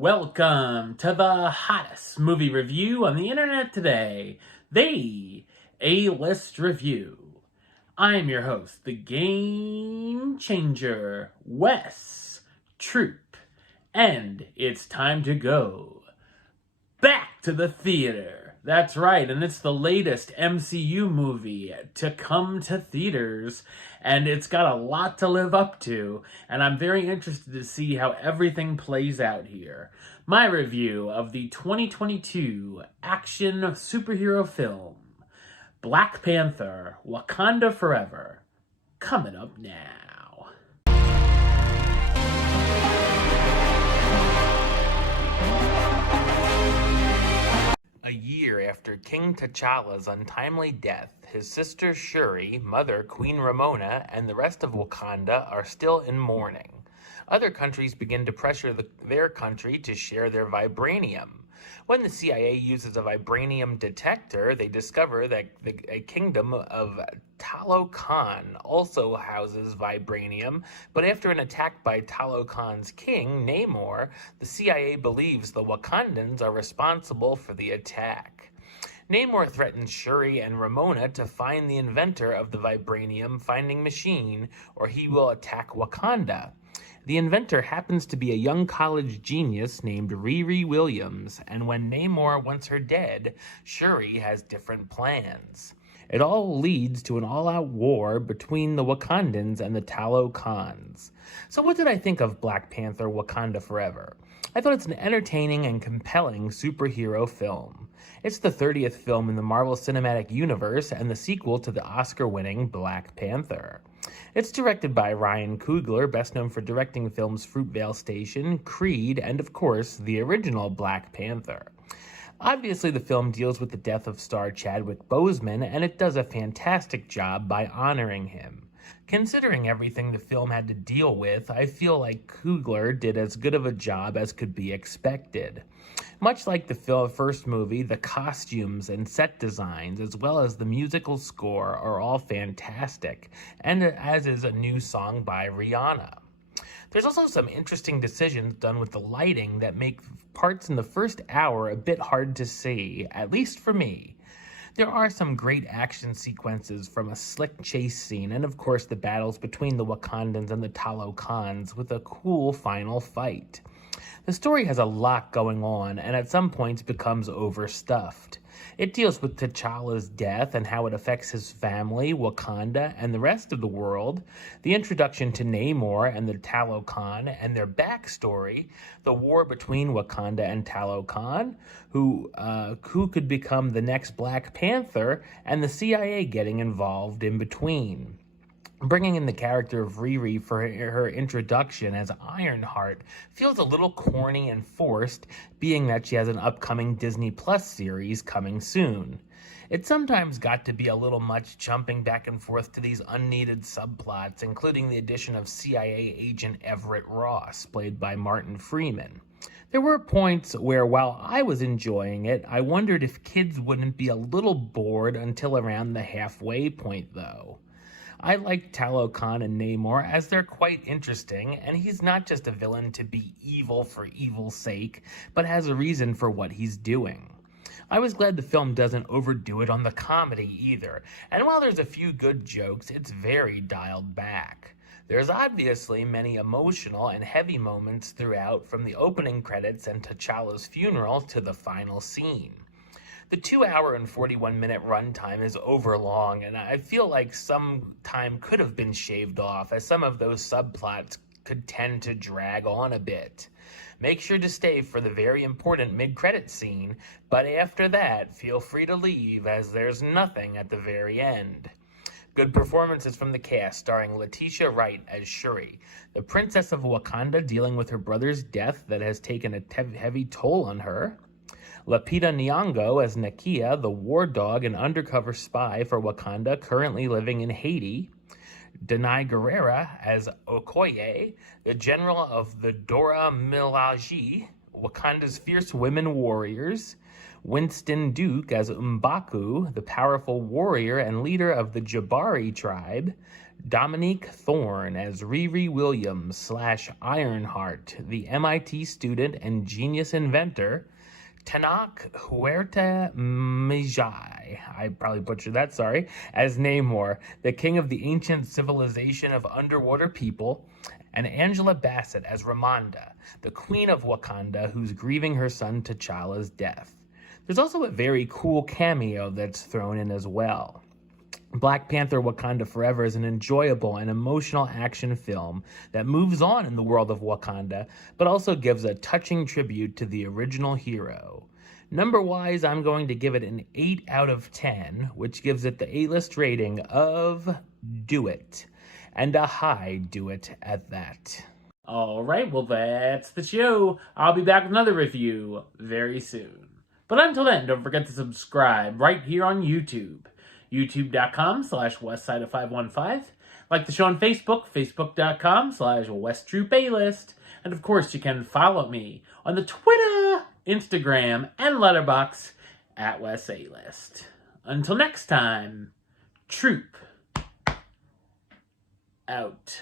Welcome to the hottest movie review on the internet today, the A-List Review. I'm your host, the Game Changer, Wes Troop, and it's time to go back to the theater. That's right, and it's the latest MCU movie to come to theaters, and it's got a lot to live up to, and I'm very interested to see how everything plays out here. My review of the 2022 action superhero film, Black Panther, Wakanda Forever, coming up now. A year after King T'Challa's untimely death, his sister Shuri, mother Queen Ramona, and the rest of Wakanda are still in mourning. Other countries begin to pressure their country to share their vibranium. When the CIA uses a vibranium detector, they discover that a kingdom of Talokan also houses vibranium, but after an attack by Talokan's king, Namor, the CIA believes the Wakandans are responsible for the attack. Namor threatens Shuri and Ramona to find the inventor of the vibranium finding machine, or he will attack Wakanda. The inventor happens to be a young college genius named Riri Williams, and when Namor wants her dead, Shuri has different plans. It all leads to an all-out war between the Wakandans and the Talokans. So what did I think of Black Panther Wakanda Forever? I thought it's an entertaining and compelling superhero film. It's the 30th film in the Marvel Cinematic Universe and the sequel to the Oscar-winning Black Panther. It's directed by Ryan Coogler, best known for directing films Fruitvale Station, Creed, and of course, the original Black Panther. Obviously, the film deals with the death of star Chadwick Boseman, and it does a fantastic job by honoring him. Considering everything the film had to deal with, I feel like Coogler did as good of a job as could be expected. Much like the first movie, the costumes and set designs, as well as the musical score, are all fantastic, and as is a new song by Rihanna. There's also some interesting decisions done with the lighting that make parts in the first hour a bit hard to see, at least for me. There are some great action sequences from a slick chase scene, and of course the battles between the Wakandans and the Talokans with a cool final fight. The story has a lot going on, and at some points becomes overstuffed. It deals with T'Challa's death and how it affects his family, Wakanda, and the rest of the world, the introduction to Namor and the Talokan and their backstory, the war between Wakanda and Talokan, who could become the next Black Panther, and the CIA getting involved in between. Bringing in the character of Riri for her introduction as Ironheart feels a little corny and forced, being that she has an upcoming Disney Plus series coming soon. It sometimes got to be a little much jumping back and forth to these unneeded subplots, including the addition of CIA agent Everett Ross, played by Martin Freeman. There were points where, while I was enjoying it, I wondered if kids wouldn't be a little bored until around the halfway point, though. I like Talokan and Namor as they're quite interesting, and he's not just a villain to be evil for evil's sake, but has a reason for what he's doing. I was glad the film doesn't overdo it on the comedy either, and while there's a few good jokes, it's very dialed back. There's obviously many emotional and heavy moments throughout, from the opening credits and T'Challa's funeral to the final scene. The 2-hour and 41-minute runtime is overlong, and I feel like some time could have been shaved off, as some of those subplots could tend to drag on a bit. Make sure to stay for the very important mid-credit scene, but after that, feel free to leave, as there's nothing at the very end. Good performances from the cast, starring Letitia Wright as Shuri, the princess of Wakanda dealing with her brother's death that has taken a heavy toll on her. Lupita Nyong'o as Nakia, the war dog and undercover spy for Wakanda currently living in Haiti. Danai Gurira as Okoye, the general of the Dora Milaje, Wakanda's fierce women warriors. Winston Duke as M'Baku, the powerful warrior and leader of the Jabari tribe. Dominique Thorne as Riri Williams slash Ironheart, the MIT student and genius inventor. Tanakh Huerta Mejai, I probably butchered that, sorry, as Namor, the king of the ancient civilization of underwater people, and Angela Bassett as Ramonda, the queen of Wakanda who's grieving her son T'Challa's death. There's also a very cool cameo that's thrown in as well. Black Panther Wakanda Forever is an enjoyable and emotional action film that moves on in the world of Wakanda, but also gives a touching tribute to the original hero. Number-wise, I'm going to give it an 8 out of 10, which gives it the A-list rating of Do It, and a high Do It at that. Alright, well that's the show. I'll be back with another review very soon. But until then, don't forget to subscribe right here on YouTube. youtube.com/westside515. Like the show on Facebook, facebook.com/westtroupealist. And of course, you can follow me on the Twitter, Instagram, and Letterboxd at WesAlist. Until next time, Troop out.